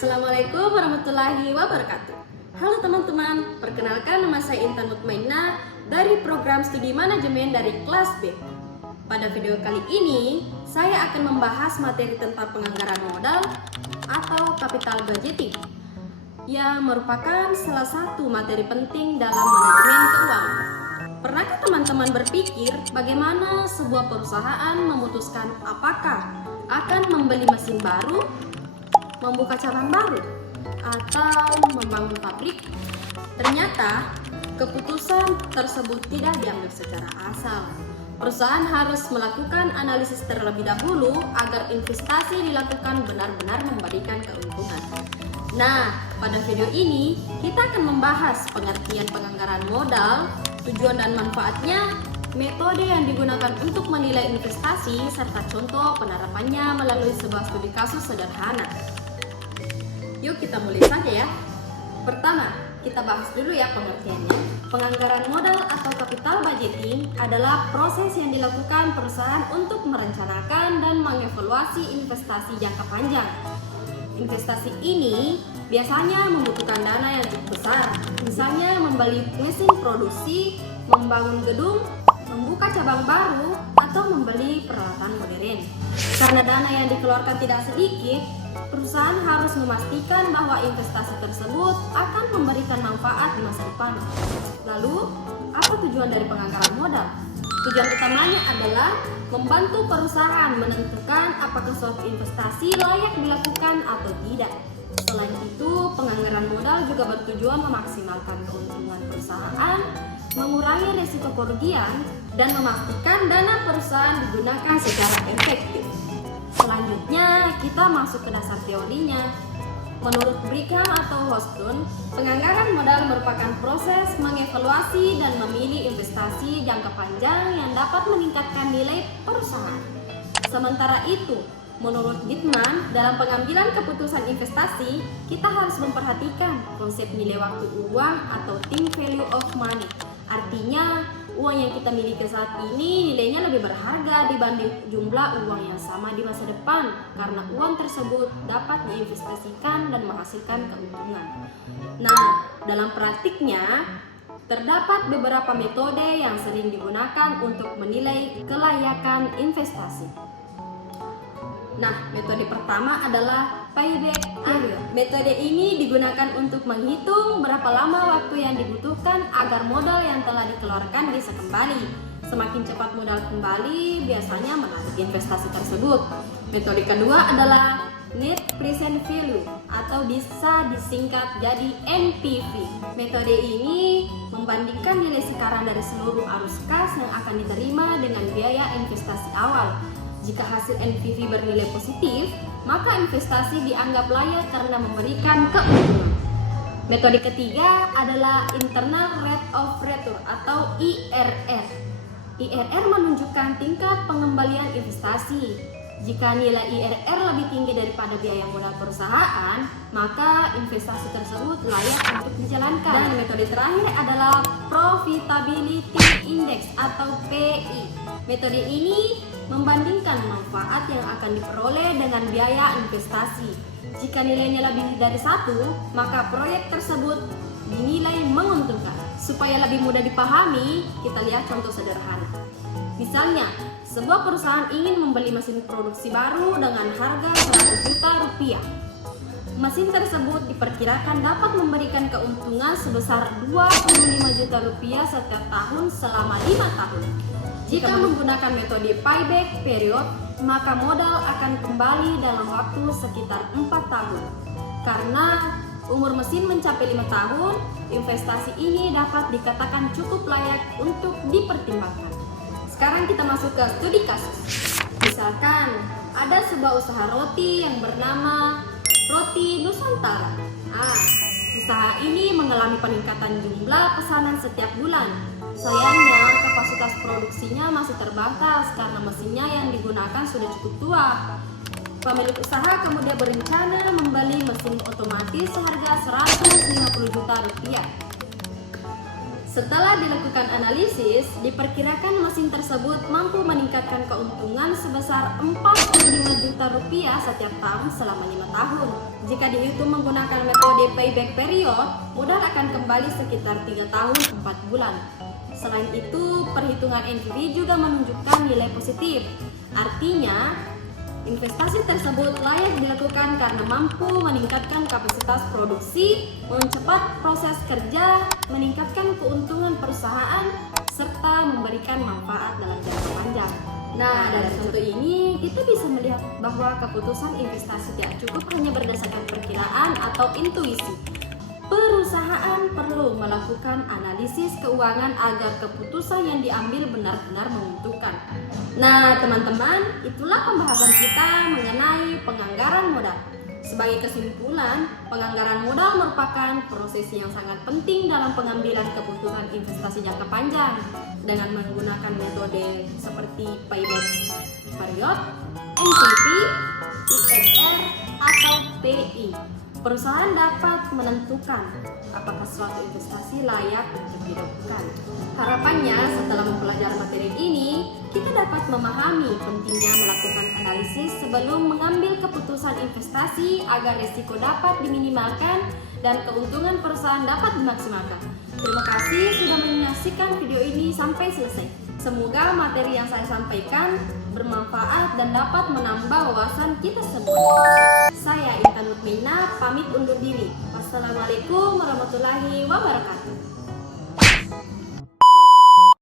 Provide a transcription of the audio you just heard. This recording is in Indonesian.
Assalamualaikum warahmatullahi wabarakatuh. Halo teman-teman, perkenalkan nama saya Intan Mutmainah dari program studi manajemen dari kelas B. Pada video kali ini, saya akan membahas materi tentang penganggaran modal atau capital budgeting yang merupakan salah satu materi penting dalam manajemen keuangan. Pernahkah teman-teman berpikir bagaimana sebuah perusahaan memutuskan apakah akan membeli mesin baru, membuka cabang baru, atau membangun pabrik? Ternyata keputusan tersebut tidak diambil secara asal. Perusahaan harus melakukan analisis terlebih dahulu agar investasi dilakukan benar-benar memberikan keuntungan. Nah, pada video ini kita akan membahas pengertian penganggaran modal, tujuan dan manfaatnya, metode yang digunakan untuk menilai investasi, serta contoh penerapannya melalui sebuah studi kasus sederhana. Yuk kita mulai saja ya. Pertama, kita bahas dulu ya pengertiannya. Penganggaran modal atau capital budgeting adalah proses yang dilakukan perusahaan untuk merencanakan dan mengevaluasi investasi jangka panjang. Investasi ini biasanya membutuhkan dana yang cukup besar, misalnya membeli mesin produksi, membangun gedung, membuka cabang baru, atau membeli peralatan modern. Karena dana yang dikeluarkan tidak sedikit, perusahaan harus memastikan bahwa investasi tersebut akan memberikan manfaat di masa depan. Lalu, apa tujuan dari penganggaran modal? Tujuan utamanya adalah membantu perusahaan menentukan apakah suatu investasi layak dilakukan atau tidak. Selain itu, penganggaran modal juga bertujuan memaksimalkan keuntungan perusahaan, mengurangi risiko kerugian, dan memastikan dana perusahaan digunakan secara efektif. Selanjutnya, kita masuk ke dasar teorinya. Menurut Brigham atau Houston, penganggaran modal merupakan proses mengevaluasi dan memilih investasi jangka panjang yang dapat meningkatkan nilai perusahaan. Sementara itu, menurut Dittman, dalam pengambilan keputusan investasi, kita harus memperhatikan konsep nilai waktu uang atau time value of money. Artinya, uang yang kita miliki saat ini nilainya lebih berharga dibanding jumlah uang yang sama di masa depan, karena uang tersebut dapat diinvestasikan dan menghasilkan keuntungan. Nah, dalam praktiknya, terdapat beberapa metode yang sering digunakan untuk menilai kelayakan investasi. Nah, metode pertama adalah payback period. Metode ini digunakan untuk menghitung berapa lama waktu yang dibutuhkan agar modal yang telah dikeluarkan bisa kembali. Semakin cepat modal kembali, biasanya menarik investasi tersebut. Metode kedua adalah net present value atau bisa disingkat jadi NPV. Metode ini membandingkan nilai sekarang dari seluruh arus kas yang akan diterima dengan biaya investasi awal. Jika hasil NPV bernilai positif, maka investasi dianggap layak karena memberikan keuntungan. Metode ketiga adalah Internal Rate of Return atau IRR. IRR menunjukkan tingkat pengembalian investasi. Jika nilai IRR lebih tinggi daripada biaya modal perusahaan, maka investasi tersebut layak untuk dijalankan. Dan metode terakhir adalah Profitability Index atau PI. Metode ini membandingkan manfaat yang akan diperoleh dengan biaya investasi. Jika nilainya lebih dari 1, maka proyek tersebut dinilai menguntungkan. Supaya lebih mudah dipahami, kita lihat contoh sederhana. Misalnya, sebuah perusahaan ingin membeli mesin produksi baru dengan harga 100 juta rupiah. Mesin tersebut diperkirakan dapat memberikan keuntungan sebesar 25 juta rupiah setiap tahun selama 5 tahun. Jika menggunakan metode payback period, maka modal akan kembali dalam waktu sekitar 4 tahun. Karena umur mesin mencapai 5 tahun, investasi ini dapat dikatakan cukup layak untuk dipertimbangkan. Sekarang kita masuk ke studi kasus. Misalkan ada sebuah usaha roti yang bernama Roti Nusantara. Usaha ini mengalami peningkatan jumlah pesanan setiap bulan. Sayangnya, kapasitas produksinya masih terbatas karena mesinnya yang digunakan sudah cukup tua. Pemilik usaha kemudian berencana membeli mesin otomatis seharga 150 juta rupiah. Setelah dilakukan analisis, diperkirakan mesin tersebut mampu meningkatkan keuntungan sebesar 45 juta rupiah setiap tahun selama 5 tahun. Jika dihitung menggunakan metode payback period, modal akan kembali sekitar 3 tahun 4 bulan. Selain itu, perhitungan NPV juga menunjukkan nilai positif. Artinya, investasi tersebut layak dilakukan karena mampu meningkatkan kapasitas produksi, mempercepat proses kerja, meningkatkan keuntungan perusahaan, serta memberikan manfaat dalam jangka panjang. Nah, dari contoh ini kita bisa melihat bahwa keputusan investasi tidak cukup hanya berdasarkan perkiraan atau intuisi. Perusahaan perlu melakukan analisis keuangan agar keputusan yang diambil benar-benar menguntungkan. Nah, teman-teman, itulah pembahasan kita mengenai penganggaran modal. Sebagai kesimpulan, penganggaran modal merupakan proses yang sangat penting dalam pengambilan keputusan investasi jangka panjang. Dengan menggunakan metode seperti payback period, NPV, IRR, atau PI, perusahaan dapat menentukan apakah suatu investasi layak untuk dilakukan. Harapannya setelah mempelajari materi ini, kita dapat memahami pentingnya melakukan analisis sebelum mengambil keputusan investasi agar risiko dapat diminimalkan dan keuntungan perusahaan dapat dimaksimalkan. Terima kasih sudah menyaksikan video ini sampai selesai. Semoga materi yang saya sampaikan bermanfaat dan dapat menambah wawasan kita semua. Saya Intan Mutmainah pamit undur diri. Wassalamualaikum warahmatullahi wabarakatuh.